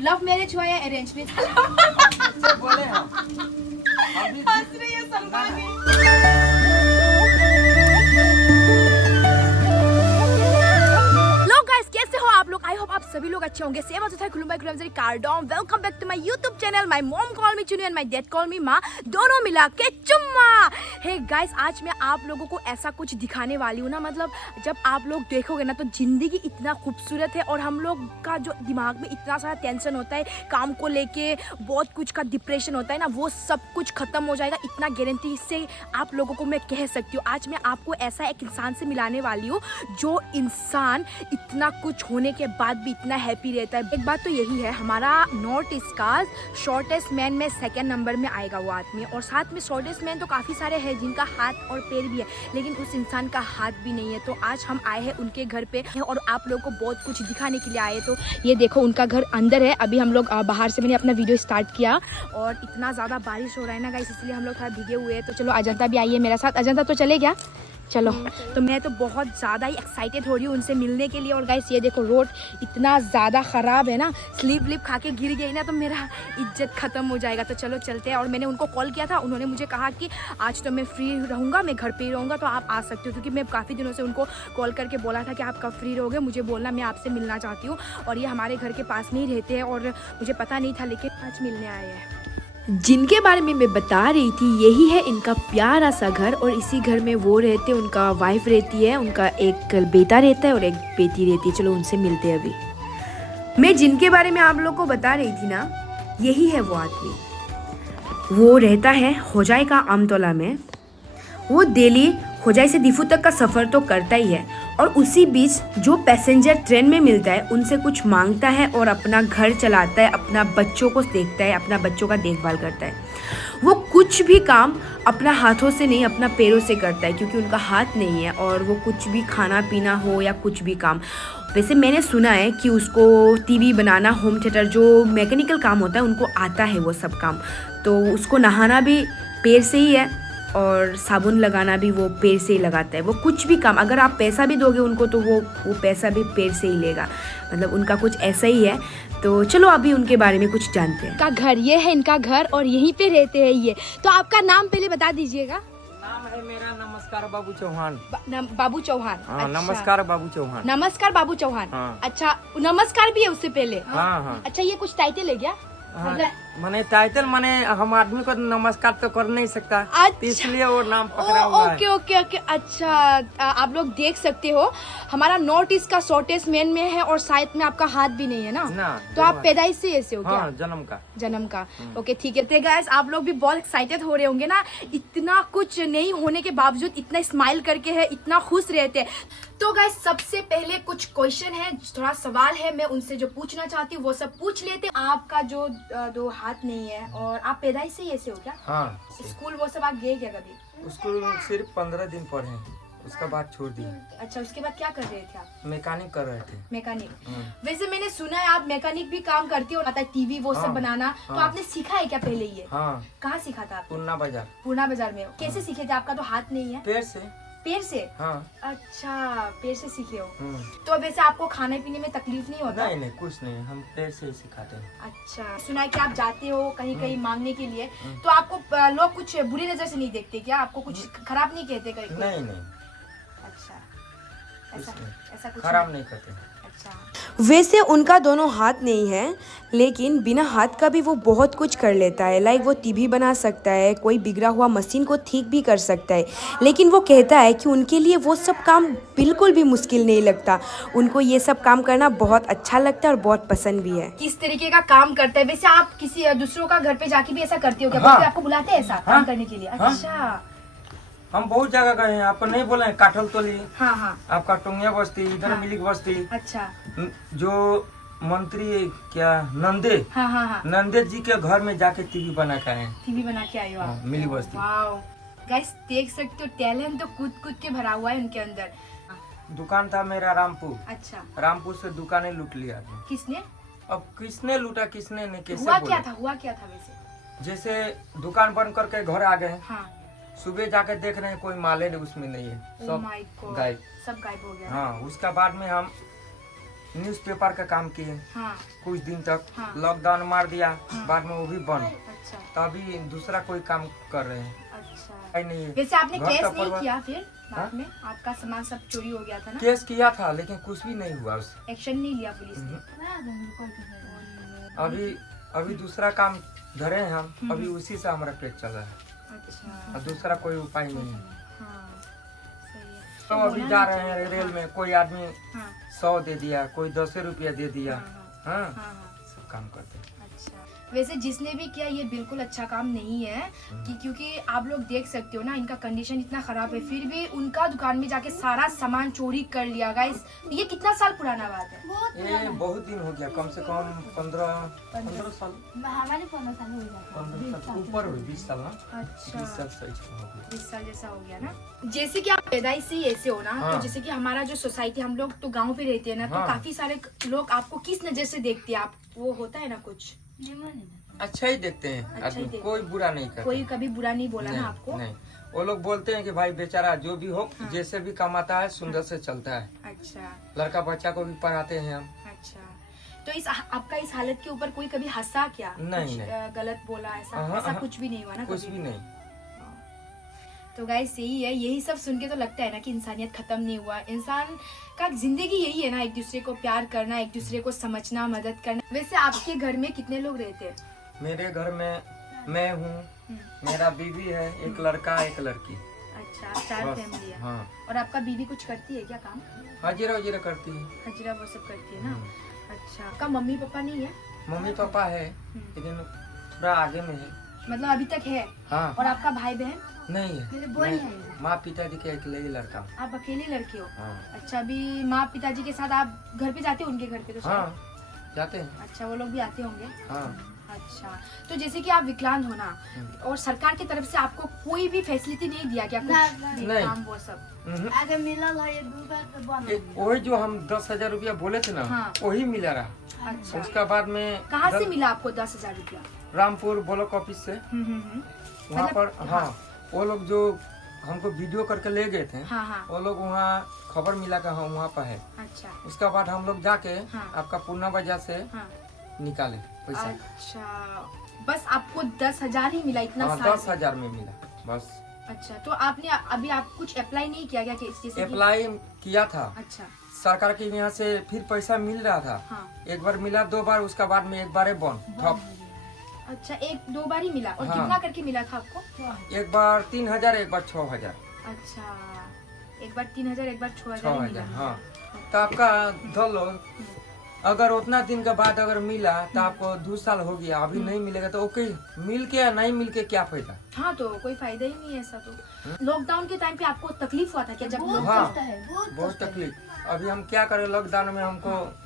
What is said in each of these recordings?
Love marriage हुआ या arrange marriage? बोले हम हंस रही है सलमा भी। कैसे हो आप लोग? आई होप आप सभी लोग अच्छे होंगे। सेम होता है खुलुम भाई कार्डॉम। Welcome back to my YouTube channel. My mom call me Chunu and my dad call me maa, दोनों मिला के चुम्मा। हे गाइस, आज मैं आप लोगों को ऐसा कुछ दिखाने वाली हूँ ना, मतलब जब आप लोग देखोगे ना तो जिंदगी इतना खूबसूरत है और हम लोग का जो दिमाग में इतना सारा टेंशन होता है, काम को लेके बहुत कुछ का डिप्रेशन होता है ना, वो सब कुछ खत्म हो जाएगा। इतना गारंटी से आप लोगों को मैं कह सकती हूँ। आज मैं आपको ऐसा एक इंसान से मिलाने वाली हूँ जो इंसान इतना कुछ होने के बाद भी इतना हैप्पी रहता है। एक बात तो यही है, हमारा नॉर्थ ईस्ट का शॉर्टेस्ट मैन में 2nd नंबर में आएगा वो आदमी। और साथ में शॉर्टेस्ट मैन तो काफ़ी सारे हैं जिनका हाथ और पैर भी है, लेकिन उस इंसान का हाथ भी नहीं है। तो आज हम आए हैं उनके घर पे और आप लोगों को बहुत कुछ दिखाने के लिए आए। तो ये देखो, उनका घर अंदर है। अभी हम लोग बाहर से मैंने अपना वीडियो स्टार्ट किया और इतना ज़्यादा बारिश हो रहा है ना गाइस, इसलिए हम लोग थोड़ा भीगे हुए हैं। तो चलो, अजंता भी आई है मेरे साथ। अजंता तो चले गया। चलो, तो मैं तो बहुत ज़्यादा ही एक्साइटेड हो रही हूँ उनसे मिलने के लिए। और गाइस ये देखो, रोड इतना ज़्यादा ख़राब है ना, स्लिप विप खा के गिर गई ना तो मेरा इज्जत ख़त्म हो जाएगा। तो चलो चलते हैं। और मैंने उनको कॉल किया था, उन्होंने मुझे कहा कि आज तो मैं फ्री रहूँगा, मैं घर पे ही रहूँगा, तो आप आ सकते हो। क्योंकि मैं काफ़ी दिनों से उनको कॉल करके बोला था कि आप कब फ्री रहोगे, मुझे बोलना, मैं आपसे मिलना चाहती हूँ। और ये हमारे घर के पास में ही रहते हैं और मुझे पता नहीं था, लेकिन आज मिलने आए हैं। जिनके बारे में मैं बता रही थी, यही है इनका प्यारा सा घर। और इसी घर में वो रहते हैं, उनका वाइफ रहती है, उनका एक बेटा रहता है और एक बेटी रहती है। चलो उनसे मिलते हैं अभी। मैं जिनके बारे में आप लोग को बता रही थी ना, यही है वो आदमी। वो रहता है होजाई का आमतौला में। वो डेली होजाई से दिफू तक का सफ़र तो करता ही है, और उसी बीच जो पैसेंजर ट्रेन में मिलता है उनसे कुछ मांगता है और अपना घर चलाता है, अपना बच्चों को देखता है, अपना बच्चों का देखभाल करता है। वो कुछ भी काम अपना हाथों से नहीं, अपना पैरों से करता है, क्योंकि उनका हाथ नहीं है। और वो कुछ भी खाना पीना हो या कुछ भी काम, वैसे मैंने सुना है कि उसको टीवी बनाना, होम थिएटर, जो मैकेनिकल काम होता है उनको आता है वो सब काम। तो उसको नहाना भी पैर से ही है और साबुन लगाना भी वो पैर से ही लगाता है। वो कुछ भी काम, अगर आप पैसा भी दोगे उनको तो वो पैसा भी पैर से ही लेगा। मतलब उनका कुछ ऐसा ही है। तो चलो अभी उनके बारे में कुछ जानते हैं। का घर, ये है इनका घर और यहीं पे रहते हैं ये। तो आपका नाम पहले बता दीजिएगा। नाम है मेरा नमस्कार बाबू चौहान। बाबू चौहान। हाँ, अच्छा। नमस्कार बाबू चौहान। नमस्कार बाबू चौहान। हाँ। अच्छा, नमस्कार भी है उससे पहले? हाँ हाँ। अच्छा, ये कुछ टाइटल है क्या? हाँ, मने टाइटल, मने हम आदमी को नमस्कार तो कर नहीं सकता। अच्छा। इसलिए वो नाम पकड़ा हुआ है। Okay okay okay. अच्छा, आप लोग देख सकते हो, हमारा नॉर्थ ईस्ट का शॉर्टेस्ट मैन में है और साइड में आपका हाथ भी नहीं है ना, तो आप पैदाइश से ऐसे हो क्या? हाँ, जन्म का। ओके ठीक है। तो गाइस, आप लोग भी बहुत एक्साइटेड हो रहे होंगे ना, इतना कुछ नहीं होने के बावजूद इतना स्माइल करके है, इतना खुश रहते हैं। तो गाइस, सबसे पहले कुछ क्वेश्चन है, थोड़ा सवाल है, मैं उनसे जो पूछना चाहती हूँ वो सब पूछ लेते हैं। आपका जो 2 हाथ नहीं है और आप पैदाइश से ही ऐसे हो क्या? हाँ। स्कूल वो सब आप गए क्या कभी? स्कूल सिर्फ 15 दिन पढ़े, उसका बाद छोड़ दिया। अच्छा, उसके बाद क्या कर रहे थे आप? मैकेनिक कर रहे थे। मैकेनिक। वैसे मैंने सुना है आप मैकेनिक भी काम करते हो, आता है टीवी वो सब बनाना। तो आपने सीखा है क्या पहले ये? हाँ। कहाँ सीखा था आपने? पूना बाजार में। कैसे सीखे थे? आपका तो हाथ नहीं है। पैर से? हाँ। अच्छा, पैर से सीखे हो। तो वैसे आपको खाने पीने में तकलीफ नहीं होता? नहीं, कुछ नहीं, हम पैर से ही सिखाते हैं। अच्छा, सुना है कि आप जाते हो कहीं कहीं मांगने के लिए, तो आपको लोग कुछ बुरी नजर से नहीं देखते क्या? आपको कुछ खराब नहीं कहते कहीं? नहीं। अच्छा, ऐसा कुछ खराब नहीं करते। वैसे उनका दोनों हाथ नहीं है, लेकिन बिना हाथ का भी वो बहुत कुछ कर लेता है। लाइक वो टीवी बना सकता है, कोई बिगड़ा हुआ मशीन को ठीक भी कर सकता है। लेकिन वो कहता है कि उनके लिए वो सब काम बिल्कुल भी मुश्किल नहीं लगता, उनको ये सब काम करना बहुत अच्छा लगता है और बहुत पसंद भी है। किस तरीके का काम करता है? वैसे आप किसी दूसरों का घर पे जाके भी ऐसा करते हो क्या? हाँ। आपको बुलाते हैं ऐसा काम करने के लिए? अच्छा। हम बहुत जगह गए हैं, आपको नहीं बोले? काठल तोली। हाँ। आपका टोंगिया बस्ती, इधर मिलिक बस्ती। अच्छा। जो मंत्री क्या नंदे, हाँ। नंदे जी के घर में जाके टीवी बना के आए। टीवी बना के आए हो आप? मिली बस्ती। गाइस, देख सकते हो, टैलेंट तो कूद के भरा हुआ है उनके अंदर। दुकान था मेरा रामपुर। अच्छा। रामपुर से दुकानें लूट लिया। किसने? अब किसने लूटा, किसने नहीं, कैसे हुआ क्या था वैसे? जैसे दुकान बंद करके घर आ गए। हाँ। सुबह जाके देख रहे हैं कोई माले उसमें नहीं है, सब गायब। सब गायब हो गया। हाँ, उसका बाद में हम न्यूज़पेपर का काम किए हाँ कुछ दिन तक। हाँ। लॉकडाउन मार दिया, बाद में वो भी बंद। अच्छा तभी दूसरा कोई काम कर रहे हैं। अच्छा। है नहीं। वैसे आपने घर केस का नहीं परिवार- किया फिर बाद हाँ? में? आपका सामान सब चोरी हो गया था ना? केस किया था लेकिन कुछ भी नहीं हुआ उससे। एक्शन नहीं लिया पुलिस ने? अभी दूसरा काम धरे हैं हम, अभी उसी से हमारा पेट चल रहा है। अच्छा और दूसरा कोई उपाय नहीं है। हाँ सही है। तो अभी जा रहे हैं रेल में, कोई आदमी हाँ 100 दे दिया, कोई 10 रुपया दे दिया। हाँ हाँ, हाँ हाँ। सब काम करते हैं। अच्छा वैसे जिसने भी किया ये बिल्कुल अच्छा काम नहीं है क्योंकि आप लोग देख सकते हो ना इनका कंडीशन इतना खराब है, फिर भी उनका दुकान में जाके सारा सामान चोरी कर लिया। गाइस ये कितना साल पुराना बात है? ये बहुत दिन हो गया, कम से कम 15 साल, हमारे 15 साल हो जाता 15 साल ऊपर हो, 20 साल ना। अच्छा 20 साल सही हो गया। 20 साल जैसा हो गया ना। जैसे कि आप पैदाइश से ऐसे हो ना, हाँ। तो जैसे कि हमारा जो सोसाइटी, हम लोग तो गांव पे रहते हैं ना, तो हाँ। काफी सारे लोग आपको किस नजर से देखते हैं? आप वो होता है ना कुछ, अच्छा ही देखते हैं अच्छा ही आदमी, देखते कोई बुरा नहीं करते। कोई कभी बुरा नहीं बोला नहीं, ना आपको? नहीं, वो लोग बोलते हैं कि भाई बेचारा जो भी हो, हाँ। जैसे भी कमाता है सुंदर से चलता है। अच्छा लड़का बच्चा को भी पढ़ाते हैं हम। अच्छा। तो इस आपका इस हालत के ऊपर कोई कभी हंसा क्या? नहीं, कुछ, नहीं। गलत बोला ऐसा हाँ, ऐसा हाँ। कुछ भी नहीं हुआ ना कुछ कभी? भी नहीं। तो गाइस यही है, यही सब सुन के तो लगता है ना कि इंसानियत खत्म नहीं हुआ। इंसान का जिंदगी यही है ना, एक दूसरे को प्यार करना, एक दूसरे को समझना, मदद करना। वैसे आपके घर में कितने लोग रहते हैं? मेरे घर में मैं हूँ, मेरा बीवी है, एक लड़का एक लड़की। अच्छा आप 4 बस, फैमिली है। हाँ। और आपका बीवी कुछ करती है क्या काम? हाजिरा वजीरा करती है। हजरा वो सब करती है ना? अच्छा। आपका मम्मी पापा नहीं है? मम्मी पापा है लेकिन थोड़ा आगे में है। मतलब अभी तक है? हाँ, और आपका भाई बहन? नहीं है। मैं माँ पिताजी के अकेले ही लड़का हूँ। आप अकेले लड़के हो? हाँ, अच्छा। अभी माँ पिताजी के साथ आप घर पे जाते हो उनके घर पे? तो शायद। हाँ जाते हैं। अच्छा वो लोग भी आते होंगे? हाँ। अच्छा। तो जैसे कि आप विकलांग हो ना, और सरकार की तरफ से आपको कोई भी फैसिलिटी नहीं दिया क्या? कुछ नहीं। काम वो सब? अगर मिला है दूसरा तो बंद एक वही जो हम 10,000 रुपया बोले थे ना, हाँ। वही मिला रहा। अच्छा। उसका बाद में कहाँ से मिला आपको 10,000 रुपया? रामपुर ब्लॉक ऑफिस से, वहाँ मतलब- पर। हाँ, वो लोग जो हमको वीडियो करके ले गए थे, हाँ हाँ। वो लोग वहाँ खबर मिला कि हाँ वहाँ पर है। अच्छा उसका बाद हम लोग जाके हाँ। आपका पूर्णा बाजार से हाँ। निकाले पैसा। अच्छा बस आपको 10,000 ही मिला इतना हाँ, साल में? 10,000 में मिला बस। अच्छा। तो आपने अभी आप कुछ अप्लाई नहीं किया क्या? जैसे कि- अप्लाई किया था अच्छा सरकार के यहाँ से, फिर पैसा मिल रहा था। हाँ। एक बार मिला, 2 बार, उसका बाद में एक बार बंद ठप। अच्छा 1-2 बार ही मिला? और हाँ। कितना करके मिला था आपको? एक बार 3,000, एक बार 6,000। अच्छा एक बार 3,000 एक बार 6,000 ही मिला? 6,000, हाँ। तो आपका धर लो, अगर उतना दिन के बाद अगर मिला तो आपको 2 साल हो गया, अभी नहीं मिलेगा तो ओके, मिल के या नहीं मिल के क्या फायदा। हाँ तो कोई फायदा ही नहीं है ऐसा। तो लॉकडाउन के टाइम पे आपको तकलीफ हुआ था क्या? जब बहुत हाँ। कष्ट है, बहुत तकलीफ। अभी हम क्या करें, लॉकडाउन में हमको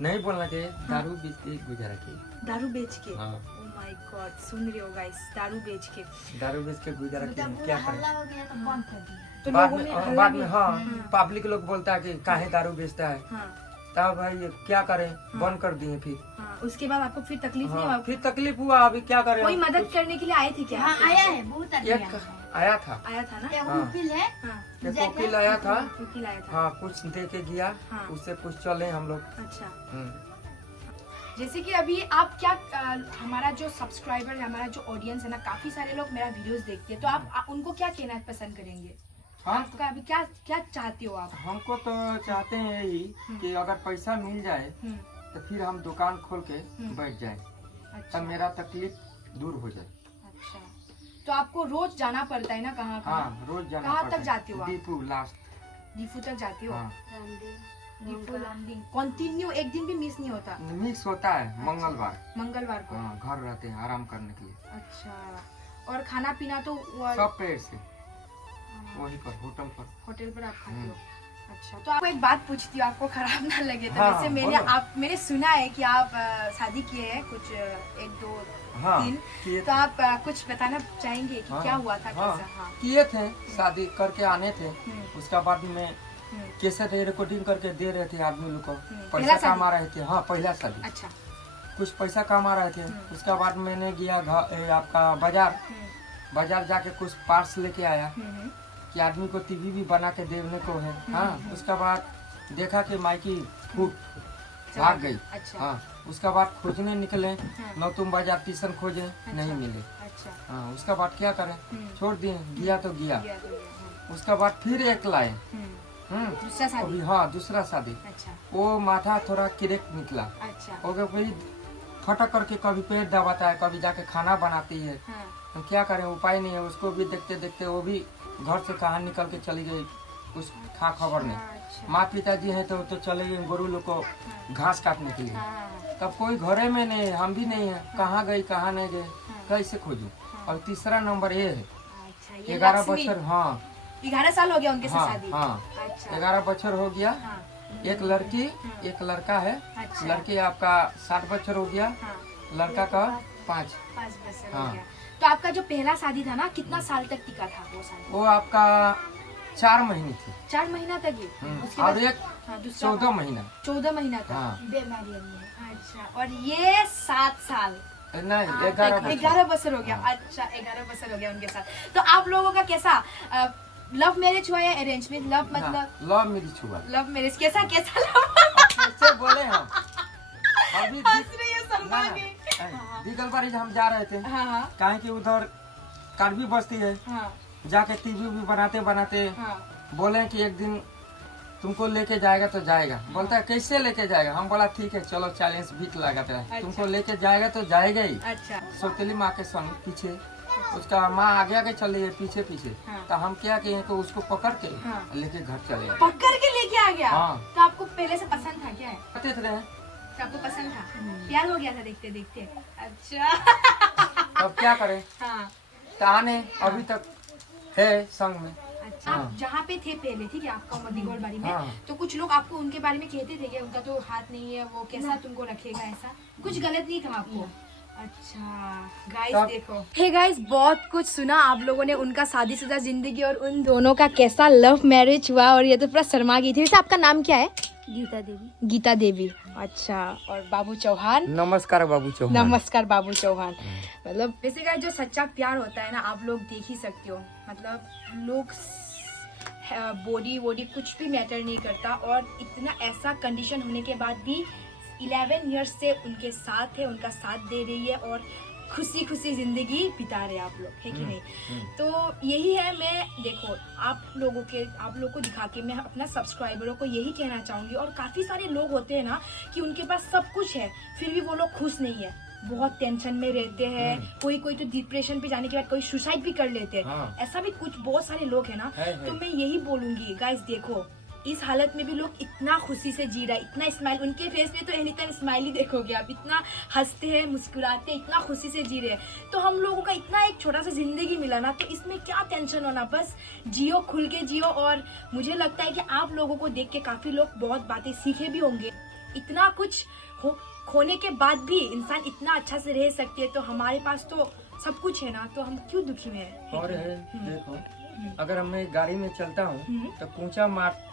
नहीं बोलना चाहिए, दारू बेच के गुजारा किए। दारू बेच के? हाँ। ओह माय गॉड, सुन रहे हो गाइस, दारू बेच के? दारू बेच के गुजारा किए, जब क्या पूरा करें। हल्ला हो गया तो बंद कर दिया। तो बाद लोगों में में हल्ला बाद भी- में हाँ, पब्लिक लोग बोलता है कि काहे दारू बेचता है, हाँ तब भाई ये क्या करें, बंद कर दिए फिर। हाँ। उसके बाद आपको फिर तकलीफ नहीं हाँ, हुआ? फिर तकलीफ हुआ, अभी क्या करें। कोई मदद करने के लिए आए थे क्या? हाँ आपके आया पास? है, बहुत आदमी एक आया है। आया था, आया था ना? एक हाँ। वकील है, हाँ एक वकील आया था। वकील आया था। हाँ, कुछ दे के गया, हाँ। उससे कुछ चले हम लोग। अच्छा। हम्म। जैसे कि अभी आप क्या हमारा जो सब्सक्राइबर है, हमारा जो ऑडियंस है ना, काफी सारे लोग मेरा वीडियोस देखते हैं, तो आप उनको क्या कहना पसंद करेंगे? हाँ, आपका अभी क्या क्या चाहते हो आप? हमको तो चाहते हैं यही कि अगर पैसा मिल जाए तो फिर हम दुकान खोल के बैठ जाए, अच्छा तब मेरा तकलीफ दूर हो जाए। अच्छा। तो आपको रोज जाना पड़ता है ना? कहाँ कहाँ? हाँ, रोज जाना कहाँ पड़ता तक है। जाते हो आप? दीपू लास्ट। दीफू तक जाते हो? हाँ, दीफू लैंडिंग कंटिन्यू, एक दिन भी मिस नहीं होता? मिक्स होता है मंगलवार। मंगलवार को? हाँ, घर रहते हैं आराम करने के लिए। अच्छा। और खाना पीना तो सब पेड़ से वहीं पर होटल पर। होटल पर आप खाते हो? अच्छा। तो आपको एक बात पूछती हूँ, आपको खराब ना लगे तो। हाँ, वैसे बोलो। मैंने सुना है कि आप शादी किए हैं कुछ 1-2 हाँ, दिन, किए तो आप कुछ बताना चाहेंगे कि हाँ, क्या हुआ था? हाँ, कैसा? हाँ। किए थे, शादी करके आने थे, उसका बाद में हम्म, कैसेट रिकॉर्डिंग करके दे रहे थे आदमी लोग को, पहला पैसा कमा रहे थे। हाँ, पहला शादी, अच्छा। कुछ पैसा कमा रहे थे। उसका बाद मैंने गया आपका बाजार जाके कुछ पार्ट्स लेके आया कि आदमी को टीवी भी बना के देने को है। हाँ, उसका बाद देखा कि माइकी फूट भाग गई। अच्छा हाँ, उसका बाद खोजने निकले, नौतुम बाजार ट्यूशन खोजे, नहीं मिले। अच्छा हाँ, उसका बाद क्या करें, छोड़ दिए, गया तो गया। गया तो गया। उसका बाद फिर एक लाए। दूसरा शादी। अभी हाँ, दूसरा शादी। अच्छा वो माथा थोड़ा क्रेक निकला, अच्छा हो गया वही फटक करके कभी पेट दबाता है, कभी जाके खाना बनाती है। हाँ तो क्या करें, उपाय नहीं है। उसको भी देखते देखते वो भी घर से कहाँ निकल के चली गई, कुछ खा खबर नहीं। अच्छा माँ पिताजी हैं तो चले गए गोरू लोग को घास काटने के लिए। हाँ तब कोई घरे में नहीं है, हम भी नहीं है, कहाँ गई कहाँ नहीं गए, कैसे खोजूं। और तीसरा नंबर ये है, अच्छा ये 11 लक्ष्मी। बच्चर। हाँ 11 साल हो गया उनके साथ हाँ शादी। हाँ, अच्छा 11 बच्चर हो गया। हाँ एक लड़की एक लड़का है। अच्छा। लड़की आपका 60 बच्चर हो गया, हाँ लड़का का 5। 5 बच्चे हो हाँ। गया। तो आपका जो पहला शादी था ना, कितना साल तक टिका था वो शादी? वो आपका 4 महीने थी। 4 महीना तक ही। उसके और बाद एक हाँ, दूसरा 14 महीना। 14 महीना तक। हाँ बीमारी है। अच्छा, और ये 7 साल। नहीं, 11 बच्चर। 11 बच्चर हो गया। अच्छा 11 बच्चर हो गया उनके साथ। तो आप लोगों का कैसा लव मैरिज हुआ या अरेंज में? लव मतलब लव मेरी छुआ। लव मैरिज कैसा कैसा लव? कैसे बोले हम अभी हंस रही है शर्मा के। दिगलबाड़ी हम जा रहे थे, हाँ हाँ काहे कि उधर कार्बी बस्ती है। हाँ जाके टीवी भी बनाते बनाते हाँ बोले कि एक दिन तुमको लेके जाएगा तो जाएगा। बोलता है कैसे लेके जाएगा? हम बोला ठीक है चलो, चैलेंज भी लगाते हैं। अच्छा। तुमको लेके जाएगा तो जाएगा ही। अच्छा सौतेली माँ के संग पीछे, उसका माँ आगे आगे चली है पीछे पीछे। हाँ। तो हम क्या किए कि उसको पकड़ के हाँ। लेके घर चले आए। पकड़ के लेके आ गया। हाँ। तो आपको पहले से पसंद था क्या है? कहते थे तो आपको पसंद था, प्यार हो गया था देखते देखते? अच्छा अब क्या करें, हाँ ताने अभी तक है संग में। अच्छा। आप जहाँ पे थे पहले, ठीक है, आपका मदीगोल बाड़ी में, हाँ। तो कुछ लोग आपको उनके बारे में कहते थे कि उनका तो हाथ नहीं है, वो कैसा तुमको रखेगा, ऐसा कुछ गलत नहीं था आपको? अच्छा गाइस तब- देखो, हे गाइस बहुत कुछ सुना आप लोगों ने, उनका शादीशुदा जिंदगी और उन दोनों का कैसा लव मैरिज हुआ, और ये तो पूरा शर्मा गई थी। वैसे आपका नाम क्या है? गीता देवी। गीता देवी। अच्छा, और बाबू चौहान। नमस्कार बाबू चौहान। नमस्कार बाबू चौहान। मतलब वैसे का जो सच्चा प्यार होता है ना, आप लोग देख ही सकते हो। मतलब लोग बॉडी वॉडी कुछ भी मैटर नहीं करता, और इतना ऐसा कंडीशन होने के बाद भी 11 इयर्स से उनके साथ है, उनका साथ दे रही है, और खुशी खुशी जिंदगी बिता रहे आप लोग, है कि नहीं? तो यही है, मैं देखो आप लोग को दिखा के मैं अपना सब्सक्राइबरों को यही कहना चाहूंगी। और काफी सारे लोग होते हैं ना कि उनके पास सब कुछ है, फिर भी वो लोग खुश नहीं है, बहुत टेंशन में रहते हैं। कोई कोई तो डिप्रेशन पे जाने के बाद कोई सुसाइड भी कर लेते हैं। हाँ। ऐसा भी कुछ बहुत सारे लोग हैं ना। है। तो मैं यही बोलूंगी गाइस, देखो इस हालत में भी लोग इतना खुशी से जी रहा है, इतना स्माइल उनके फेस पे, तो एनी टाइम स्माइल ही देखोगे आप, इतना हंसते हैं, मुस्कुराते हैं, इतना खुशी से जी रहे हैं। तो हम लोगों का इतना एक छोटा सा जिंदगी मिला ना, तो इसमें क्या टेंशन होना, बस जियो, खुल के जियो। और मुझे लगता है कि आप लोगों को देख के काफी लोग बहुत बातें सीखे भी होंगे। इतना कुछ खोने के बाद भी इंसान इतना अच्छा से रह सकती है, तो हमारे पास तो सब कुछ है ना, तो हम क्यों दुखी में हैं? और है देखो, अगर मैं गाड़ी में चलता हूँ तो कूचा मार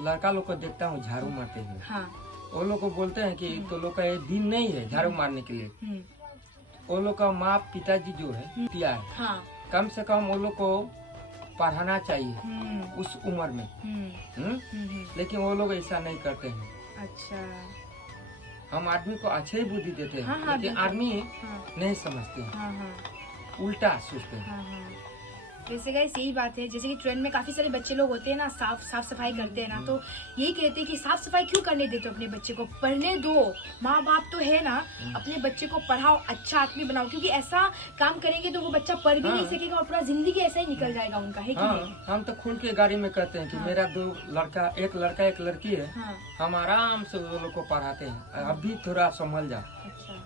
लड़का लोग को देखता हूँ झाड़ू मारते हुए। हाँ। वो लोग को बोलते हैं कि तो लोग का ये दिन नहीं है झाड़ू मारने के लिए। वो लोग का माँ पिताजी जो है पिया है, हाँ। कम से कम वो लोग को पढ़ाना चाहिए उस उम्र में। लेकिन वो लोग ऐसा नहीं करते हैं। अच्छा। हम आदमी को अच्छे ही बुद्धि देते हैं, हाँ, हाँ, लेकिन बिल्कुल। आदमी हाँ। नहीं समझते हैं, हाँ हाँ उल्टा सोचते हैं। हाँ हाँ। वैसे गाइस यही बात है, जैसे कि ट्रेंड में काफी सारे बच्चे लोग होते हैं ना, साफ सफाई करते हैं ना, तो यही कहते हैं कि साफ सफाई क्यों करने देते हो अपने बच्चे को, पढ़ने दो। माँ बाप तो है ना, अपने बच्चे को पढ़ाओ, अच्छा आदमी बनाओ, क्योंकि ऐसा काम करेंगे तो वो बच्चा पढ़ भी नहीं सकेगा, और पूरा जिंदगी ऐसा ही निकल जाएगा उनका, है कि नहीं? हाँ, हम तो खुल के गाड़ी में कहते हैं कि मेरा एक लड़का एक लड़की है। हाँ। हम आराम से वो लोग को पढ़ाते हैं। अभी थोड़ा संभल जा, अच्छा।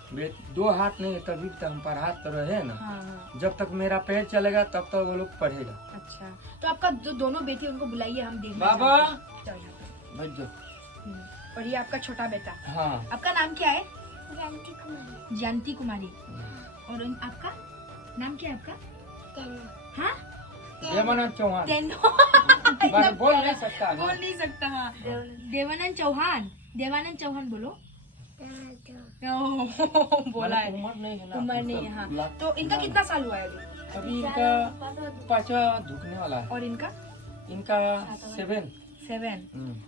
2 हाथ नहीं है तभी तक हम पढ़ा तो रहे ना। हाँ हाँ। जब तक मेरा पैर चलेगा तब तक वो लोग पढ़ेगा। अच्छा, तो आपका जो दोनों बेटी उनको बुलाइए, हम देखना बाबा। चाहते हैं। जाओ यहाँ पे। बच जाओ। और ये आपका छोटा बेटा, हाँ। आपका नाम क्या है? जानकी कुमारी। जानती कुमारी। और आपका नाम क्या है आपका? हाँ, देवानंद चौहान। इतना बोल नहीं सकता। बोल नहीं सकता। हाँ, देवानंद चौहान। देवानंद चौहान बोलो। ओह, बोला है। उम्र नहीं है ना, उम्र नहीं है। हाँ, तो इनका कितना साल हुआ है अभी? अभी इनका 5वां ढुकने वाला है। और इनका? इनका 7। 7.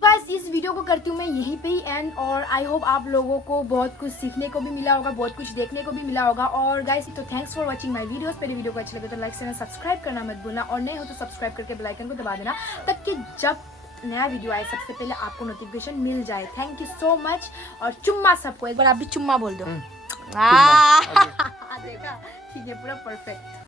गाइस इस वीडियो को करती हूँ मैं यहीं पे ही एंड, और आई होप आप लोगों को बहुत कुछ सीखने को भी मिला होगा, बहुत कुछ देखने को भी मिला होगा। और गाइस तो thanks for watching my videos. मेरी वीडियो को अच्छी लगे तो लाइक शेयर सब्सक्राइब करना मत भूलना, और नए हो तो सब्सक्राइब करके बेल आइकन को दबा देना ताकि जब नया वीडियो आए सबसे पहले आपको नोटिफिकेशन मिल जाए। थैंक यू सो मच, और चुम्मा सबको। एक बार आप भी चुम्मा बोल दो। देखा, ठीक है, पूरा परफेक्ट।